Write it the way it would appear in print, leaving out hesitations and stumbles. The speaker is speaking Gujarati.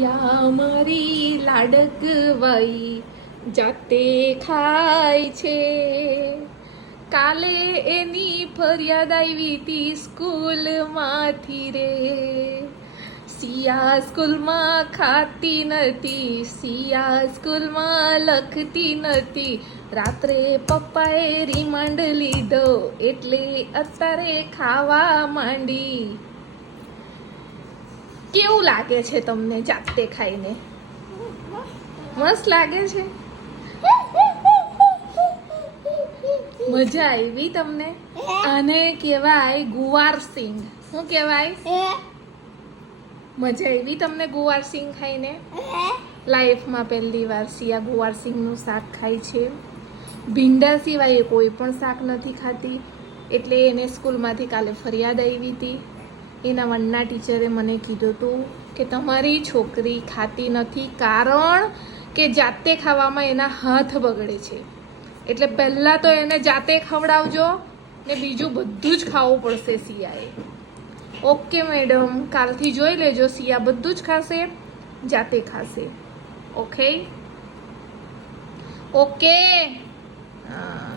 સિયા મારી લાડકવાઈ જાતે ખાય છે. કાલે એની ફરિયાદ આવી તી સ્કૂલમાંથી રે. સિયા સ્કૂલમાં ખાતી નથી, સિયા સ્કૂલમાં લખતી નથી. રાત્રે પપ્પાએ રિમાન્ડ લીધો એટલે અત્યારે ખાવા માંડી. કેવું લાગે છે તમને જાતે ખાઈને? મસ્ત લાગે છે? મજા આવી તમને? આને કહેવાય ગુવાર સિંગ. શું કહેવાય? મજા આવી તમને ગુવાર સિંગ ખાઈને? લાઈફમાં પહેલી વાર સિયા ગુવાર સિંગનું શાક ખાય છે. ભીંડા સિવાય કોઈ પણ શાક નથી ખાતી. એટલે એને સ્કૂલમાંથી કાલે ફરિયાદ આવી હતી. એના વનના ટીચરે મને કીધું હતું કે તમારી છોકરી ખાતી નથી કારણ કે જાતે ખાવામાં એના હાથ બગડે છે. એટલે પહેલાં તો એને જાતે ખવડાવજો ને બીજું બધું જ ખાવું પડશે સિયાએ. ઓકે મેડમ, કાલથી જોઈ લેજો સિયા બધું જ ખાશે, જાતે ખાશે. Okay okay. હા.